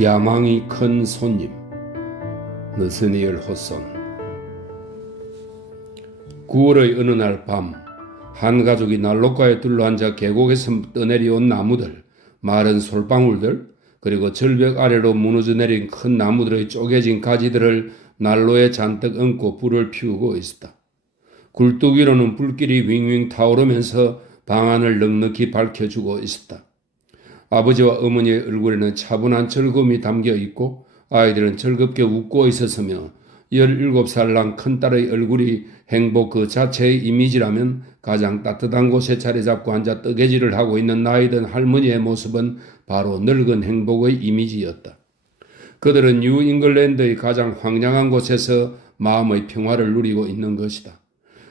야망이 큰 손님 느스니엘 호손. 9월의 어느 날 밤, 한 가족이 난로가에 둘러앉아 계곡에서 떠내려온 나무들, 마른 솔방울들, 그리고 절벽 아래로 무너져 내린 큰 나무들의 쪼개진 가지들을 난로에 잔뜩 얹고 불을 피우고 있었다. 굴뚝 위로는 불길이 윙윙 타오르면서 방안을 넉넉히 밝혀주고 있었다. 아버지와 어머니의 얼굴에는 차분한 즐거움이 담겨 있고 아이들은 즐겁게 웃고 있었으며 17살 난 큰딸의 얼굴이 행복 그 자체의 이미지라면 가장 따뜻한 곳에 자리 잡고 앉아 뜨개질을 하고 있는 나이든 할머니의 모습은 바로 늙은 행복의 이미지였다. 그들은 뉴 잉글랜드의 가장 황량한 곳에서 마음의 평화를 누리고 있는 것이다.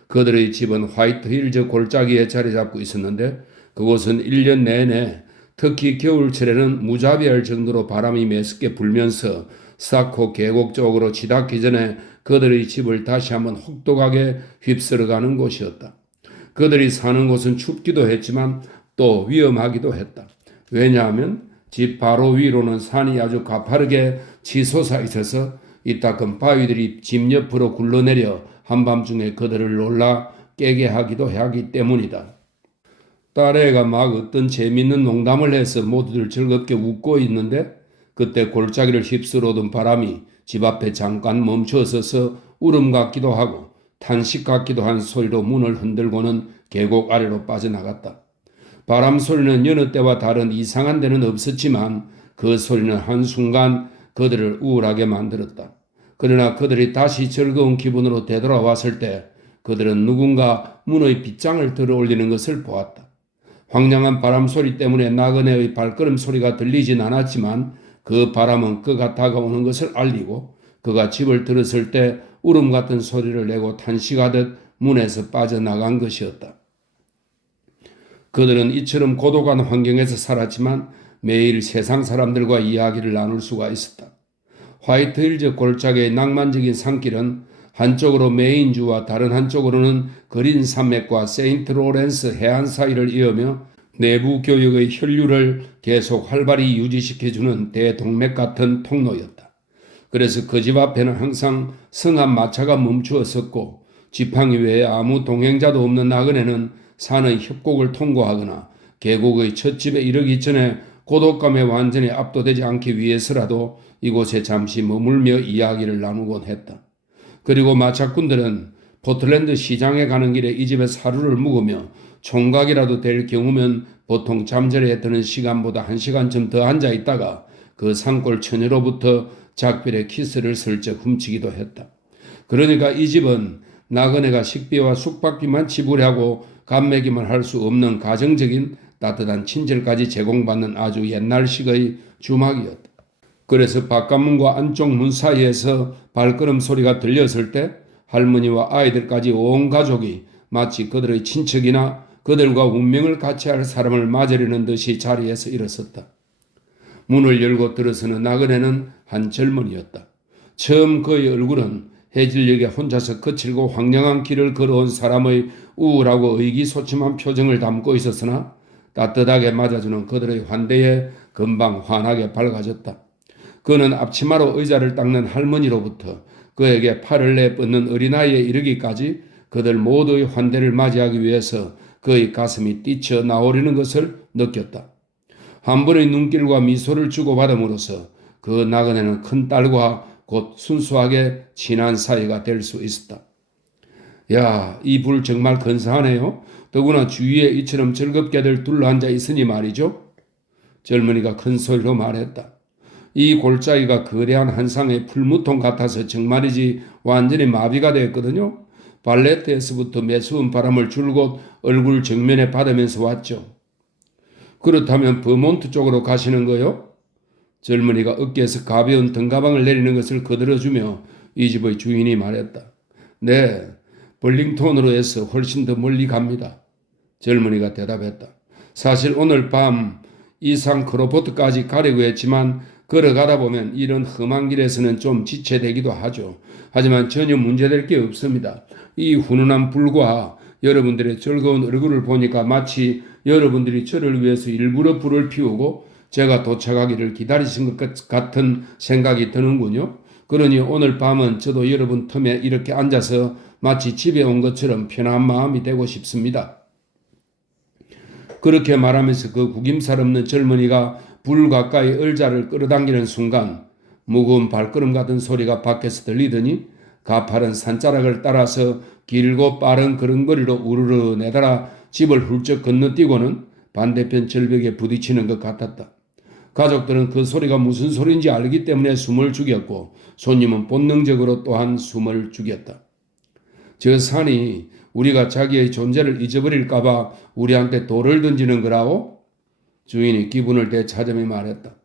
그들의 집은 화이트 힐즈 골짜기에 자리 잡고 있었는데 그곳은 1년 내내 특히 겨울철에는 무자비할 정도로 바람이 매섭게 불면서 사코 계곡 쪽으로 치닫기 전에 그들의 집을 다시 한번 혹독하게 휩쓸어가는 곳이었다. 그들이 사는 곳은 춥기도 했지만 또 위험하기도 했다. 왜냐하면 집 바로 위로는 산이 아주 가파르게 치솟아 있어서 이따금 바위들이 집 옆으로 굴러내려 한밤중에 그들을 놀라 깨게 하기도 하기 때문이다. 딸애가 막 어떤 재미있는 농담을 해서 모두들 즐겁게 웃고 있는데 그때 골짜기를 휩쓸어 오던 바람이 집 앞에 잠깐 멈춰서서 울음 같기도 하고 탄식 같기도 한 소리로 문을 흔들고는 계곡 아래로 빠져나갔다. 바람 소리는 여느 때와 다른 이상한 데는 없었지만 그 소리는 한순간 그들을 우울하게 만들었다. 그러나 그들이 다시 즐거운 기분으로 되돌아왔을 때 그들은 누군가 문의 빗장을 들어 올리는 것을 보았다. 황량한 바람 소리 때문에 나그네의 발걸음 소리가 들리진 않았지만 그 바람은 그가 다가오는 것을 알리고 그가 집을 들었을 때 울음 같은 소리를 내고 탄식하듯 문에서 빠져나간 것이었다. 그들은 이처럼 고독한 환경에서 살았지만 매일 세상 사람들과 이야기를 나눌 수가 있었다. 화이트 힐즈 골짜기의 낭만적인 산길은 한쪽으로 메인주와 다른 한쪽으로는 그린 산맥과 세인트 로렌스 해안 사이를 이으며 내부 교역의 혈류를 계속 활발히 유지시켜주는 대동맥 같은 통로였다. 그래서 그 집 앞에는 항상 성한 마차가 멈추었었고 지팡이 외에 아무 동행자도 없는 나그네는 산의 협곡을 통과하거나 계곡의 찻집에 이르기 전에 고독감에 완전히 압도되지 않기 위해서라도 이곳에 잠시 머물며 이야기를 나누곤 했다. 그리고 마차꾼들은 포틀랜드 시장에 가는 길에 이 집에서 하루를 묵으며 총각이라도 될 경우면 보통 잠자리에 드는 시간보다 1시간쯤 더 앉아 있다가 그 산골 처녀로부터 작별의 키스를 슬쩍 훔치기도 했다. 그러니까 이 집은 나그네가 식비와 숙박비만 지불하고 감매기만 할 수 없는 가정적인 따뜻한 친절까지 제공받는 아주 옛날식의 주막이었다. 그래서 바깥문과 안쪽 문 사이에서 발걸음 소리가 들렸을 때 할머니와 아이들까지 온 가족이 마치 그들의 친척이나 그들과 운명을 같이 할 사람을 맞으려는 듯이 자리에서 일어섰다. 문을 열고 들어서는 나그네는 한 젊은이였다. 처음 그의 얼굴은 해질녘에 혼자서 거칠고 황량한 길을 걸어온 사람의 우울하고 의기소침한 표정을 담고 있었으나 따뜻하게 맞아주는 그들의 환대에 금방 환하게 밝아졌다. 그는 앞치마로 의자를 닦는 할머니로부터 그에게 팔을 내뻗는 어린아이에 이르기까지 그들 모두의 환대를 맞이하기 위해서 그의 가슴이 뛰쳐 나오려는 것을 느꼈다. 한 번의 눈길과 미소를 주고받음으로써 그 나그네는 큰딸과 곧 순수하게 친한 사이가 될 수 있었다. 야, 이 불 정말 근사하네요. 더구나 주위에 이처럼 즐겁게들 둘러앉아 있으니 말이죠. 젊은이가 큰 소리로 말했다. 이 골짜기가 거대한 한 쌍의 풀무통 같아서 정말이지 완전히 마비가 됐거든요. 발레트에서부터 매서운 바람을 줄곧 얼굴 정면에 받으면서 왔죠. 그렇다면 버몬트 쪽으로 가시는 거요? 젊은이가 어깨에서 가벼운 등가방을 내리는 것을 거들어주며 이 집의 주인이 말했다. 네, 벌링톤으로 해서 훨씬 더 멀리 갑니다. 젊은이가 대답했다. 사실 오늘 밤 이상 크로포트까지 가려고 했지만 걸어가다 보면 이런 험한 길에서는 좀 지체되기도 하죠. 하지만 전혀 문제될 게 없습니다. 이 훈훈한 불과 여러분들의 즐거운 얼굴을 보니까 마치 여러분들이 저를 위해서 일부러 불을 피우고 제가 도착하기를 기다리신 것 같은 생각이 드는군요. 그러니 오늘 밤은 저도 여러분 틈에 이렇게 앉아서 마치 집에 온 것처럼 편한 마음이 되고 싶습니다. 그렇게 말하면서 그 구김살 없는 젊은이가 불 가까이 의자를 끌어당기는 순간 무거운 발걸음 같은 소리가 밖에서 들리더니 가파른 산자락을 따라서 길고 빠른 걸음걸이로 우르르 내달아 집을 훌쩍 건너뛰고는 반대편 절벽에 부딪히는 것 같았다. 가족들은 그 소리가 무슨 소리인지 알기 때문에 숨을 죽였고 손님은 본능적으로 또한 숨을 죽였다. 저 산이 우리가 자기의 존재를 잊어버릴까봐 우리한테 돌을 던지는 거라고? 주인이 기분을 되찾으며 말했다.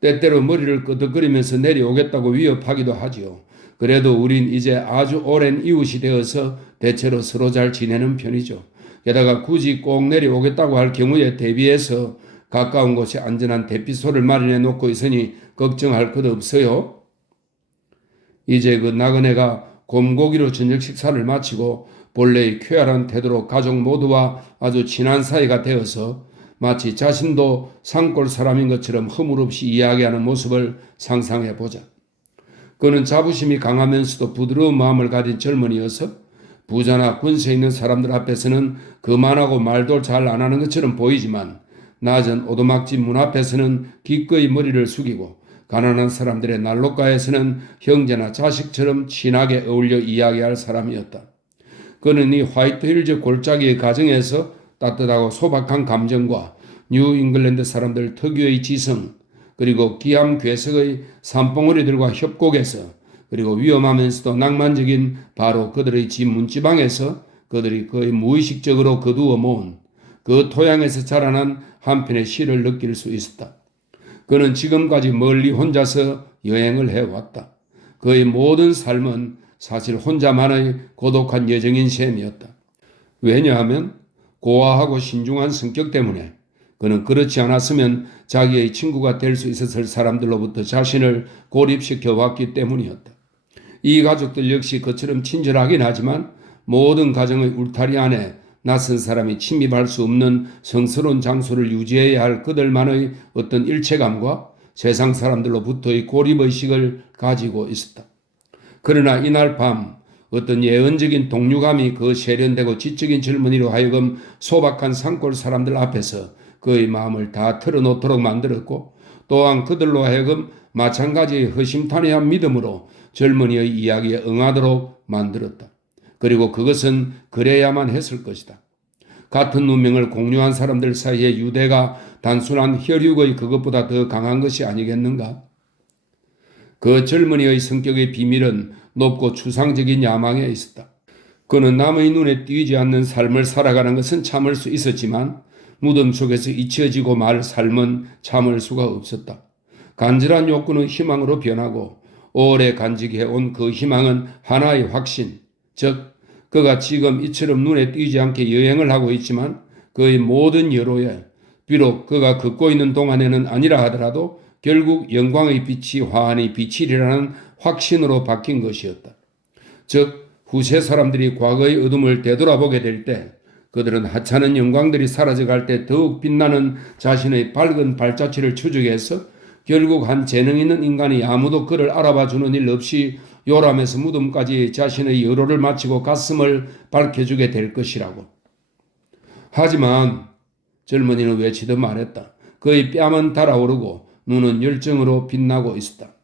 때때로 머리를 끄덕거리면서 내려오겠다고 위협하기도 하지요. 그래도 우린 이제 아주 오랜 이웃이 되어서 대체로 서로 잘 지내는 편이죠. 게다가 굳이 꼭 내려오겠다고 할 경우에 대비해서 가까운 곳에 안전한 대피소를 마련해 놓고 있으니 걱정할 것 없어요. 이제 그 나그네가 곰고기로 저녁 식사를 마치고 본래의 쾌활한 태도로 가족 모두와 아주 친한 사이가 되어서 마치 자신도 산골 사람인 것처럼 허물없이 이야기하는 모습을 상상해 보자. 그는 자부심이 강하면서도 부드러운 마음을 가진 젊은이여서 부자나 권세 있는 사람들 앞에서는 그만하고 말도 잘 안 하는 것처럼 보이지만 낮은 오두막집 문 앞에서는 기꺼이 머리를 숙이고 가난한 사람들의 난로가에서는 형제나 자식처럼 친하게 어울려 이야기할 사람이었다. 그는 이 화이트 힐즈 골짜기의 가정에서 따뜻하고 소박한 감정과 뉴 잉글랜드 사람들 특유의 지성, 그리고 기암 괴석의 산봉우리들과 협곡에서, 그리고 위험하면서도 낭만적인 바로 그들의 집 문지방에서 그들이 거의 무의식적으로 거두어 모은 그 토양에서 자라난 한편의 시를 느낄 수 있었다. 그는 지금까지 멀리 혼자서 여행을 해왔다. 그의 모든 삶은 사실 혼자만의 고독한 여정인 셈이었다. 왜냐하면 고아하고 신중한 성격 때문에 그는 그렇지 않았으면 자기의 친구가 될 수 있었을 사람들로부터 자신을 고립시켜 왔기 때문이었다. 이 가족들 역시 그처럼 친절하긴 하지만 모든 가정의 울타리 안에 낯선 사람이 침입할 수 없는 성스러운 장소를 유지해야 할 그들만의 어떤 일체감과 세상 사람들로부터의 고립의식을 가지고 있었다. 그러나 이날 밤 어떤 예언적인 동료감이 그 세련되고 지적인 젊은이로 하여금 소박한 산골 사람들 앞에서 그의 마음을 다 털어놓도록 만들었고 또한 그들로 하여금 마찬가지의 허심탄회한 믿음으로 젊은이의 이야기에 응하도록 만들었다. 그리고 그것은 그래야만 했을 것이다. 같은 운명을 공유한 사람들 사이에 유대가 단순한 혈육의 그것보다 더 강한 것이 아니겠는가? 그 젊은이의 성격의 비밀은 높고 추상적인 야망에 있었다. 그는 남의 눈에 띄지 않는 삶을 살아가는 것은 참을 수 있었지만 무덤 속에서 잊혀지고 말 삶은 참을 수가 없었다. 간절한 욕구는 희망으로 변하고 오래 간직해온 그 희망은 하나의 확신, 즉 그가 지금 이처럼 눈에 띄지 않게 여행을 하고 있지만 그의 모든 여로에 비록 그가 걷고 있는 동안에는 아니라 하더라도 결국 영광의 빛이 환히 비치리라는 확신으로 바뀐 것이었다. 즉 후세 사람들이 과거의 어둠을 되돌아보게 될 때 그들은 하찮은 영광들이 사라져갈 때 더욱 빛나는 자신의 밝은 발자취를 추적해서 결국 한 재능 있는 인간이 아무도 그를 알아봐 주는 일 없이 요람에서 무덤까지 자신의 여로를 마치고 가슴을 밝혀주게 될 것이라고. 하지만 젊은이는 외치듯 말했다. 그의 뺨은 달아오르고 눈은 열정으로 빛나고 있었다.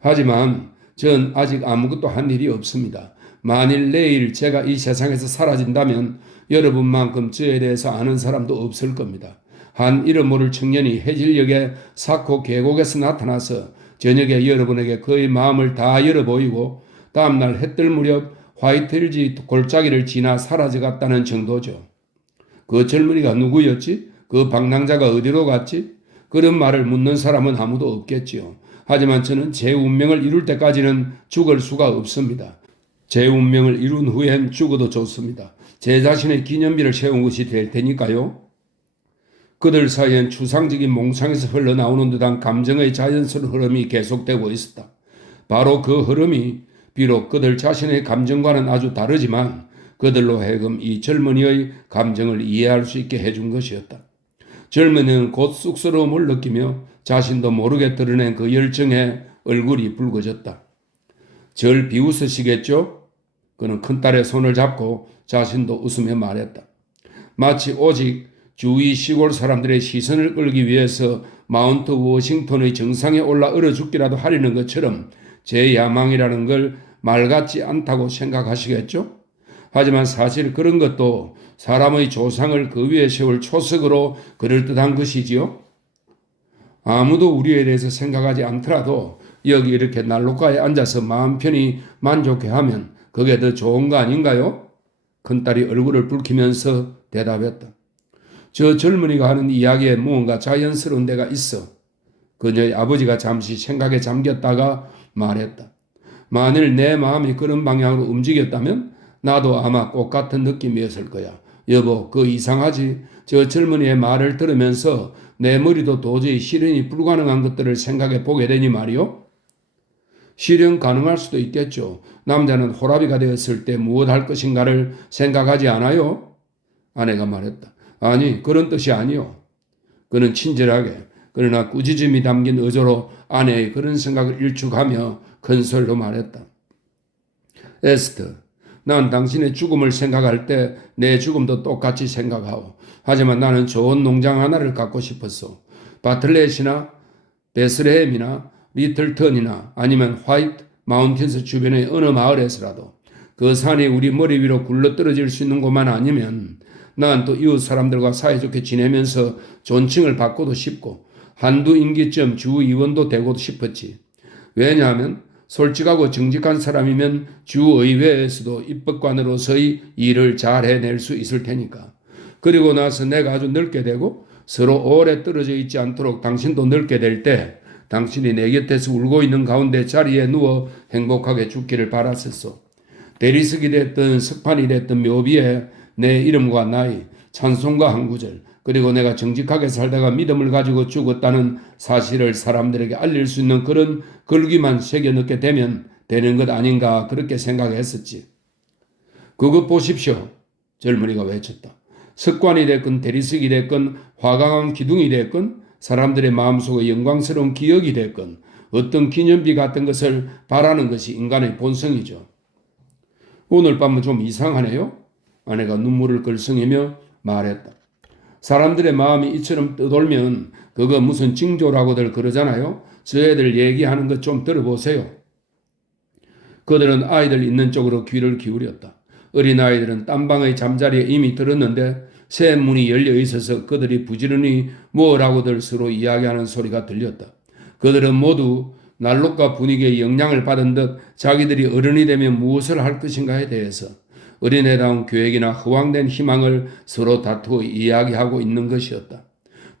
하지만 전 아직 아무것도 한 일이 없습니다. 만일 내일 제가 이 세상에서 사라진다면 여러분만큼 저에 대해서 아는 사람도 없을 겁니다. 한 이름 모를 청년이 해질녘에 사코 계곡에서 나타나서 저녁에 여러분에게 그의 마음을 다 열어보이고 다음날 해 뜰 무렵 화이트힐즈 골짜기를 지나 사라져갔다는 정도죠. 그 젊은이가 누구였지? 그 방랑자가 어디로 갔지? 그런 말을 묻는 사람은 아무도 없겠지요. 하지만 저는 제 운명을 이룰 때까지는 죽을 수가 없습니다. 제 운명을 이룬 후엔 죽어도 좋습니다. 제 자신의 기념비를 세운 것이 될 테니까요. 그들 사이엔 추상적인 몽상에서 흘러나오는 듯한 감정의 자연스러운 흐름이 계속되고 있었다. 바로 그 흐름이 비록 그들 자신의 감정과는 아주 다르지만 그들로 하여금 이 젊은이의 감정을 이해할 수 있게 해준 것이었다. 젊은이는 곧 쑥스러움을 느끼며 자신도 모르게 드러낸 그 열정에 얼굴이 붉어졌다. 절 비웃으시겠죠? 그는 큰딸의 손을 잡고 자신도 웃으며 말했다. 마치 오직 주위 시골 사람들의 시선을 끌기 위해서 마운트 워싱턴의 정상에 올라 얼어 죽기라도 하려는 것처럼 제 야망이라는 걸 말 같지 않다고 생각하시겠죠? 하지만 사실 그런 것도 사람의 조상을 그 위에 세울 초석으로 그럴듯한 것이지요. 아무도 우리에 대해서 생각하지 않더라도 여기 이렇게 난로가에 앉아서 마음 편히 만족해하면 그게 더 좋은 거 아닌가요? 큰딸이 얼굴을 붉히면서 대답했다. 저 젊은이가 하는 이야기에 무언가 자연스러운 데가 있어. 그녀의 아버지가 잠시 생각에 잠겼다가 말했다. 만일 내 마음이 그런 방향으로 움직였다면 나도 아마 꼭 같은 느낌이었을 거야. 여보, 그거 이상하지? 저 젊은이의 말을 들으면서 내 머리도 도저히 실현이 불가능한 것들을 생각해 보게 되니 말이요. 실현 가능할 수도 있겠죠. 남자는 호라비가 되었을 때 무엇 할 것인가를 생각하지 않아요? 아내가 말했다. 아니, 그런 뜻이 아니요. 그는 친절하게 그러나 꾸짖음이 담긴 어조로 아내의 그런 생각을 일축하며 큰 소리로 말했다. 에스터, 난 당신의 죽음을 생각할 때 내 죽음도 똑같이 생각하오. 하지만 나는 좋은 농장 하나를 갖고 싶었어. 바틀렛이나 베슬레헴이나 리틀턴이나 아니면 화이트 마운틴스 주변의 어느 마을에서라도 그 산이 우리 머리 위로 굴러떨어질 수 있는 곳만 아니면 난 또 이웃 사람들과 사이좋게 지내면서 존칭을 받고도 싶고 한두 임기쯤 주의원도 되고도 싶었지. 왜냐하면 솔직하고 정직한 사람이면 주의회에서도 입법관으로서의 일을 잘 해낼 수 있을 테니까. 그리고 나서 내가 아주 늙게 되고 서로 오래 떨어져 있지 않도록 당신도 늙게 될 때 당신이 내 곁에서 울고 있는 가운데 자리에 누워 행복하게 죽기를 바랐었어. 대리석이 됐든 석판이 됐든 묘비에 내 이름과 나이, 찬송가 한 구절, 그리고 내가 정직하게 살다가 믿음을 가지고 죽었다는 사실을 사람들에게 알릴 수 있는 그런 글귀만 새겨 넣게 되면 되는 것 아닌가 그렇게 생각했었지. 그것 보십시오. 젊은이가 외쳤다. 석관이 됐건 대리석이 됐건 화강한 기둥이 됐건 사람들의 마음속에 영광스러운 기억이 됐건 어떤 기념비 같은 것을 바라는 것이 인간의 본성이죠. 오늘 밤은 좀 이상하네요. 아내가 눈물을 글썽이며 말했다. 사람들의 마음이 이처럼 떠돌면 그거 무슨 징조라고들 그러잖아요. 저애들 얘기하는 것 좀 들어보세요. 그들은 아이들 있는 쪽으로 귀를 기울였다. 어린아이들은 딴방의 잠자리에 이미 들었는데 새 문이 열려 있어서 그들이 부지런히 뭐라고들 서로 이야기하는 소리가 들렸다. 그들은 모두 난록과 분위기에 영향을 받은 듯 자기들이 어른이 되면 무엇을 할 것인가에 대해서 어린애다운 계획이나 허황된 희망을 서로 다투어 이야기하고 있는 것이었다.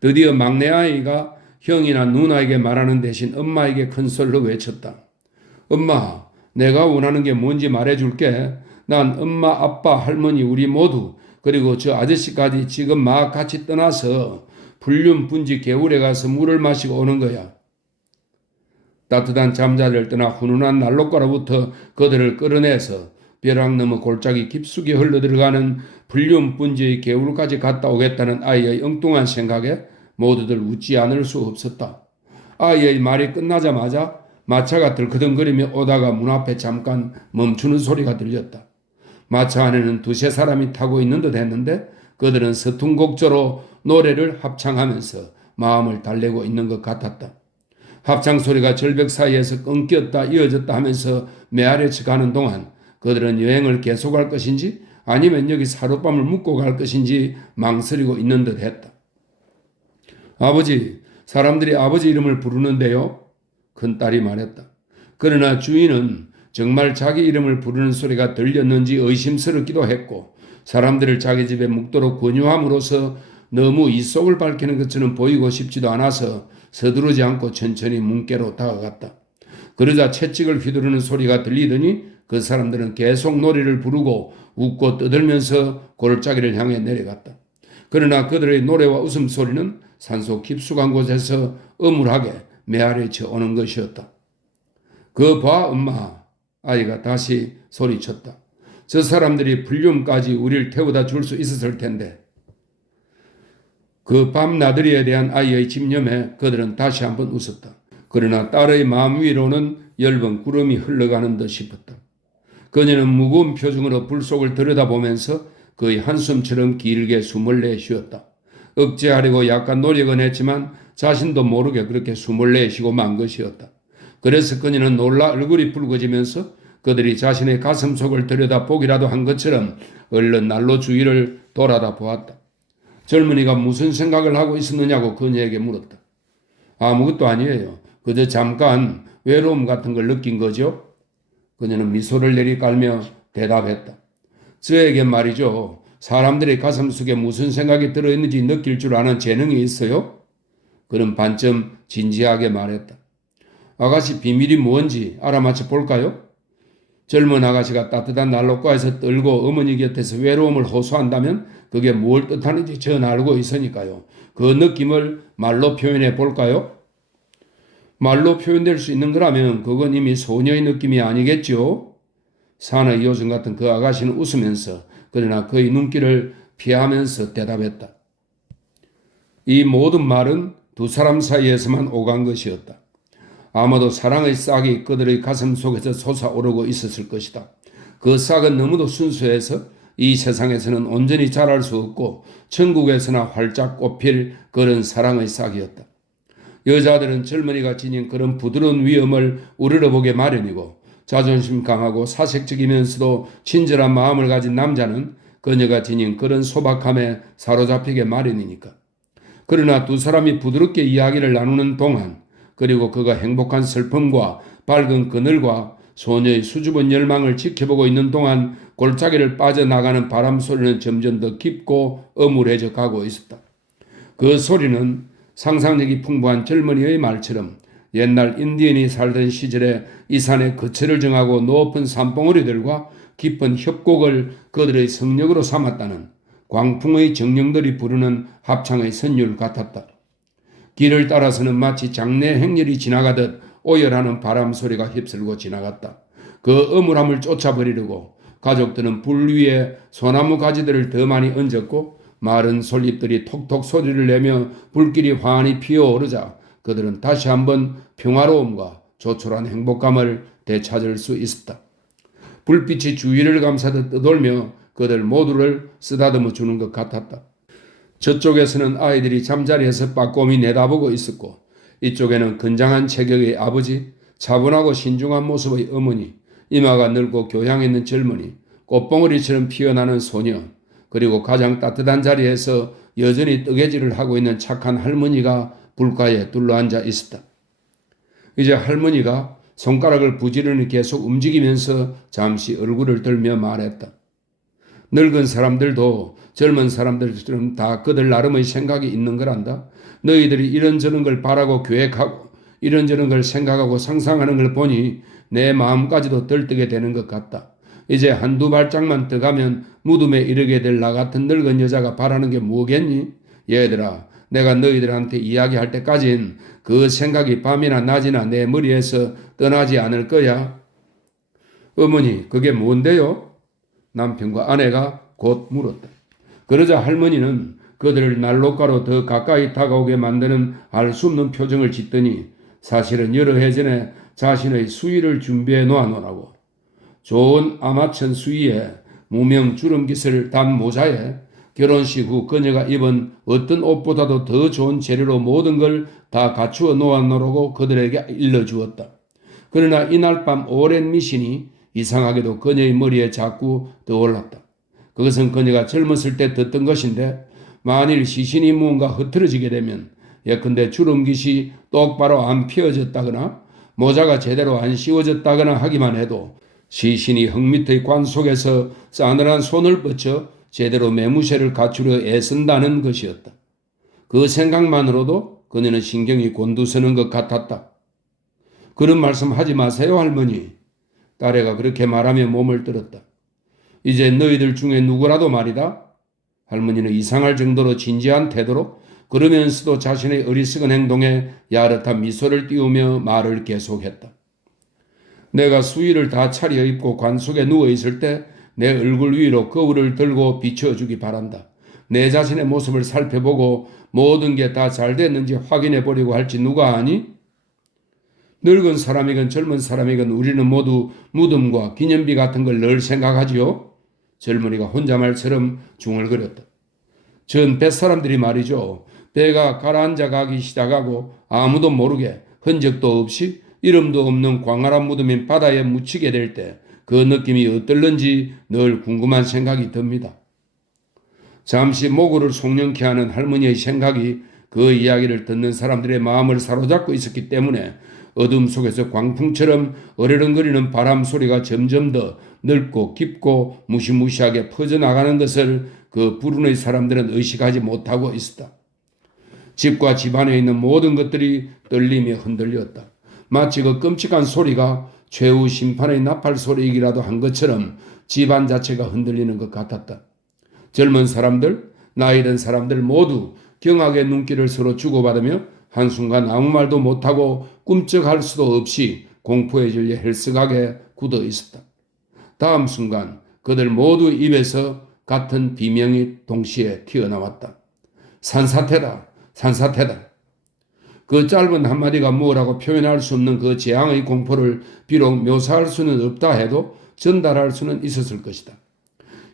드디어 막내 아이가 형이나 누나에게 말하는 대신 엄마에게 큰 소리로 외쳤다. 엄마, 내가 원하는 게 뭔지 말해줄게. 난 엄마, 아빠, 할머니 우리 모두 그리고 저 아저씨까지 지금 막 같이 떠나서 불륜 분지 개울에 가서 물을 마시고 오는 거야. 따뜻한 잠자리를 떠나 훈훈한 난로가로부터 그들을 끌어내서 벼락 넘어 골짜기 깊숙이 흘러들어가는 불륜 분지의 개울까지 갔다 오겠다는 아이의 엉뚱한 생각에 모두들 웃지 않을 수 없었다. 아이의 말이 끝나자마자 마차가 덜커덩거리며 오다가 문 앞에 잠깐 멈추는 소리가 들렸다. 마차 안에는 두세 사람이 타고 있는 듯 했는데 그들은 서툰 곡조로 노래를 합창하면서 마음을 달래고 있는 것 같았다. 합창 소리가 절벽 사이에서 끊겼다 이어졌다 하면서 메아리쳐 가는 동안 그들은 여행을 계속할 것인지 아니면 여기 하룻밤을 묵고 갈 것인지 망설이고 있는 듯 했다. 아버지, 사람들이 아버지 이름을 부르는데요. 큰딸이 말했다. 그러나 주인은 정말 자기 이름을 부르는 소리가 들렸는지 의심스럽기도 했고 사람들을 자기 집에 묵도록 권유함으로써 너무 이속을 밝히는 것처럼 보이고 싶지도 않아서 서두르지 않고 천천히 문께로 다가갔다. 그러자 채찍을 휘두르는 소리가 들리더니 그 사람들은 계속 노래를 부르고 웃고 떠들면서 골짜기를 향해 내려갔다. 그러나 그들의 노래와 웃음소리는 산속 깊숙한 곳에서 어물하게 메아리쳐 오는 것이었다. 그 봐 엄마, 아이가 다시 소리쳤다. 저 사람들이 불륜까지 우리를 태워다 줄 수 있었을 텐데. 그 밤나들이에 대한 아이의 집념에 그들은 다시 한번 웃었다. 그러나 딸의 마음 위로는 엷은 구름이 흘러가는 듯 싶었다. 그녀는 무거운 표정으로 불 속을 들여다보면서 그의 한숨처럼 길게 숨을 내쉬었다. 억제하려고 약간 노력은 했지만 자신도 모르게 그렇게 숨을 내쉬고 만 것이었다. 그래서 그녀는 놀라 얼굴이 붉어지면서 그들이 자신의 가슴 속을 들여다보기라도 한 것처럼 얼른 난로 주위를 돌아다 보았다. 젊은이가 무슨 생각을 하고 있었느냐고 그녀에게 물었다. 아무것도 아니에요. 그저 잠깐 외로움 같은 걸 느낀 거죠. 그녀는 미소를 내리깔며 대답했다. 저에게 말이죠. 사람들의 가슴 속에 무슨 생각이 들어있는지 느낄 줄 아는 재능이 있어요? 그는 반쯤 진지하게 말했다. 아가씨 비밀이 뭔지 알아맞혀 볼까요? 젊은 아가씨가 따뜻한 난로가에서 떨고 어머니 곁에서 외로움을 호소한다면 그게 뭘 뜻하는지 전 알고 있으니까요. 그 느낌을 말로 표현해 볼까요? 말로 표현될 수 있는 거라면 그건 이미 소녀의 느낌이 아니겠죠? 산의 요정 같은 그 아가씨는 웃으면서 그러나 그의 눈길을 피하면서 대답했다. 이 모든 말은 두 사람 사이에서만 오간 것이었다. 아마도 사랑의 싹이 그들의 가슴 속에서 솟아오르고 있었을 것이다. 그 싹은 너무도 순수해서 이 세상에서는 온전히 자랄 수 없고 천국에서나 활짝 꽃필 그런 사랑의 싹이었다. 여자들은 젊은이가 지닌 그런 부드러운 위엄을 우러러보게 마련이고 자존심 강하고 사색적이면서도 친절한 마음을 가진 남자는 그녀가 지닌 그런 소박함에 사로잡히게 마련이니까. 그러나 두 사람이 부드럽게 이야기를 나누는 동안 그리고 그가 행복한 슬픔과 밝은 그늘과 소녀의 수줍은 열망을 지켜보고 있는 동안 골짜기를 빠져나가는 바람 소리는 점점 더 깊고 âm 울해져 가고 있었다. 그 소리는 상상력이 풍부한 젊은이의 말처럼 옛날 인디언이 살던 시절에 이 산에 거처를 정하고 높은 산봉우리들과 깊은 협곡을 그들의 성역으로 삼았다는 광풍의 정령들이 부르는 합창의 선율 같았다. 길을 따라서는 마치 장내 행렬이 지나가듯 오열하는 바람 소리가 휩쓸고 지나갔다. 그 음울함을 쫓아버리려고 가족들은 불 위에 소나무 가지들을 더 많이 얹었고 마른 솔잎들이 톡톡 소리를 내며 불길이 환히 피어오르자 그들은 다시 한번 평화로움과 조촐한 행복감을 되찾을 수 있었다. 불빛이 주위를 감싸듯 떠돌며 그들 모두를 쓰다듬어 주는 것 같았다. 저쪽에서는 아이들이 잠자리에서 빠꼼히 내다보고 있었고 이쪽에는 건장한 체격의 아버지, 차분하고 신중한 모습의 어머니, 이마가 늙고 교양 있는 젊은이, 꽃봉오리처럼 피어나는 소녀, 그리고 가장 따뜻한 자리에서 여전히 뜨개질을 하고 있는 착한 할머니가 불가에 둘러앉아 있었다. 이제 할머니가 손가락을 부지런히 계속 움직이면서 잠시 얼굴을 들며 말했다. 늙은 사람들도 젊은 사람들처럼 다 그들 나름의 생각이 있는 거란다. 너희들이 이런저런 걸 바라고 계획하고 이런저런 걸 생각하고 상상하는 걸 보니 내 마음까지도 들뜨게 되는 것 같다. 이제 한두 발짝만 더 가면 무덤에 이르게 될 나 같은 늙은 여자가 바라는 게 뭐겠니? 얘들아, 내가 너희들한테 이야기할 때까진 그 생각이 밤이나 낮이나 내 머리에서 떠나지 않을 거야. 어머니, 그게 뭔데요? 남편과 아내가 곧 물었다. 그러자 할머니는 그들을 난로가로 더 가까이 다가오게 만드는 알 수 없는 표정을 짓더니 사실은 여러 해 전에 자신의 수의를 준비해 놓아놓으라고. 좋은 아마천 수의에 무명 주름깃을 단 모자에 결혼식 후 그녀가 입은 어떤 옷보다도 더 좋은 재료로 모든 걸 다 갖추어 놓아놓으라고 그들에게 일러주었다. 그러나 이날 밤 오랜 미신이 이상하게도 그녀의 머리에 자꾸 떠올랐다. 그것은 그녀가 젊었을 때 듣던 것인데 만일 시신이 무언가 흐트러지게 되면 예컨대 주름깃이 똑바로 안 펴졌다거나 모자가 제대로 안 씌워졌다거나 하기만 해도 시신이 흙 밑의 관 속에서 싸늘한 손을 뻗쳐 제대로 매무새를 갖추려 애쓴다는 것이었다. 그 생각만으로도 그녀는 신경이 곤두서는 것 같았다. 그런 말씀 하지 마세요, 할머니. 딸애가 그렇게 말하며 몸을 떨었다. 이제 너희들 중에 누구라도 말이다. 할머니는 이상할 정도로 진지한 태도로 그러면서도 자신의 어리석은 행동에 야릇한 미소를 띄우며 말을 계속했다. 내가 수의를 다 차려입고 관 속에 누워있을 때 내 얼굴 위로 거울을 들고 비춰주기 바란다. 내 자신의 모습을 살펴보고 모든 게 다 잘 됐는지 확인해 보려고 할지 누가 아니? 늙은 사람이건 젊은 사람이건 우리는 모두 무덤과 기념비 같은 걸 늘 생각하지요. 젊은이가 혼자 말처럼 중얼거렸다. 전 뱃사람들이 말이죠. 배가 가라앉아 가기 시작하고 아무도 모르게 흔적도 없이 이름도 없는 광활한 무덤인 바다에 묻히게 될 때 그 느낌이 어떨는지 늘 궁금한 생각이 듭니다. 잠시 모구를 송년케 하는 할머니의 생각이 그 이야기를 듣는 사람들의 마음을 사로잡고 있었기 때문에 어둠 속에서 광풍처럼 어르렁거리는 바람 소리가 점점 더 넓고 깊고 무시무시하게 퍼져나가는 것을 그 불운의 사람들은 의식하지 못하고 있었다. 집과 집 안에 있는 모든 것들이 떨리며 흔들렸다. 마치 그 끔찍한 소리가 최후 심판의 나팔 소리이기라도 한 것처럼 집안 자체가 흔들리는 것 같았다. 젊은 사람들, 나이 든 사람들 모두 경악의 눈길을 서로 주고받으며 한순간 아무 말도 못하고 꿈쩍할 수도 없이 공포에 질려 헬쓱하게 굳어 있었다. 다음 순간 그들 모두 입에서 같은 비명이 동시에 튀어나왔다. 산사태다. 산사태다. 그 짧은 한마디가 무엇라고 표현할 수 없는 그 재앙의 공포를 비록 묘사할 수는 없다 해도 전달할 수는 있었을 것이다.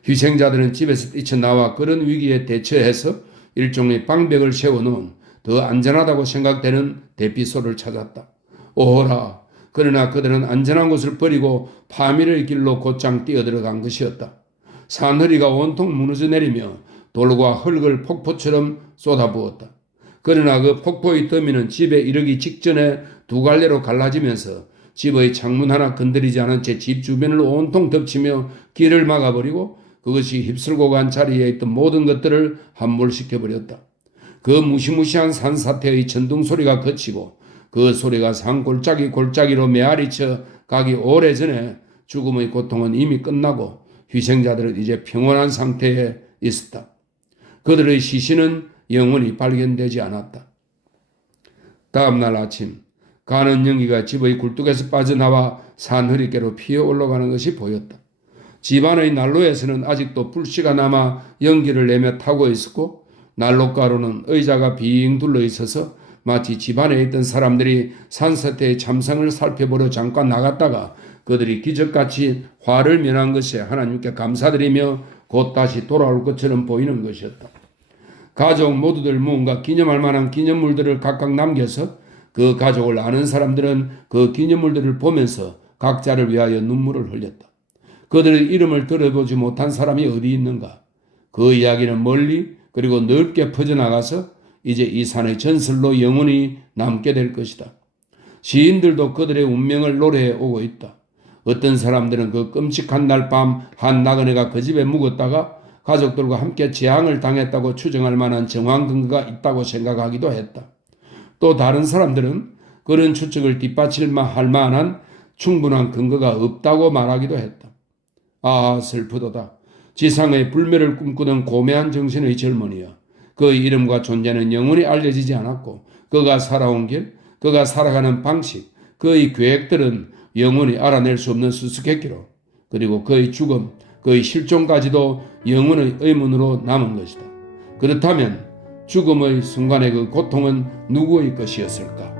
희생자들은 집에서 뛰쳐나와 그런 위기에 대처해서 일종의 방벽을 세워놓은 더 안전하다고 생각되는 대피소를 찾았다. 오호라! 그러나 그들은 안전한 곳을 버리고 파멸의 길로 곧장 뛰어들어간 것이었다. 산허리가 온통 무너져 내리며 돌과 흙을 폭포처럼 쏟아부었다. 그러나 그 폭포의 더미는 집에 이르기 직전에 두 갈래로 갈라지면서 집의 창문 하나 건드리지 않은 채 집 주변을 온통 덮치며 길을 막아버리고 그것이 휩쓸고 간 자리에 있던 모든 것들을 함몰시켜버렸다. 그 무시무시한 산사태의 천둥 소리가 그치고 그 소리가 산 골짜기로 메아리쳐 가기 오래전에 죽음의 고통은 이미 끝나고 희생자들은 이제 평온한 상태에 있었다. 그들의 시신은 영원히 발견되지 않았다. 다음날 아침 가는 연기가 집의 굴뚝에서 빠져나와 산허리께로 피어 올라가는 것이 보였다. 집안의 난로에서는 아직도 불씨가 남아 연기를 내며 타고 있었고 난로가로는 의자가 빙 둘러 있어서 마치 집안에 있던 사람들이 산사태의 참상을 살펴보려 잠깐 나갔다가 그들이 기적같이 화를 면한 것에 하나님께 감사드리며 곧 다시 돌아올 것처럼 보이는 것이었다. 가족 모두들 무언가 기념할 만한 기념물들을 각각 남겨서 그 가족을 아는 사람들은 그 기념물들을 보면서 각자를 위하여 눈물을 흘렸다. 그들의 이름을 들어보지 못한 사람이 어디 있는가? 그 이야기는 멀리 그리고 넓게 퍼져나가서 이제 이 산의 전설로 영원히 남게 될 것이다. 시인들도 그들의 운명을 노래해 오고 있다. 어떤 사람들은 그 끔찍한 날 밤 한 나그네가 그 집에 묵었다가 가족들과 함께 재앙을 당했다고 추정할 만한 정황 근거가 있다고 생각하기도 했다. 또 다른 사람들은 그런 추측을 뒷받침할 만한 충분한 근거가 없다고 말하기도 했다. 아, 슬프도다. 지상의 불멸을 꿈꾸던 고매한 정신의 젊은이여. 그의 이름과 존재는 영원히 알려지지 않았고 그가 살아온 길, 그가 살아가는 방식, 그의 계획들은 영원히 알아낼 수 없는 수수께끼로 그리고 그의 죽음, 그의 실종까지도 영원의 의문으로 남은 것이다. 그렇다면 죽음의 순간의 그 고통은 누구의 것이었을까?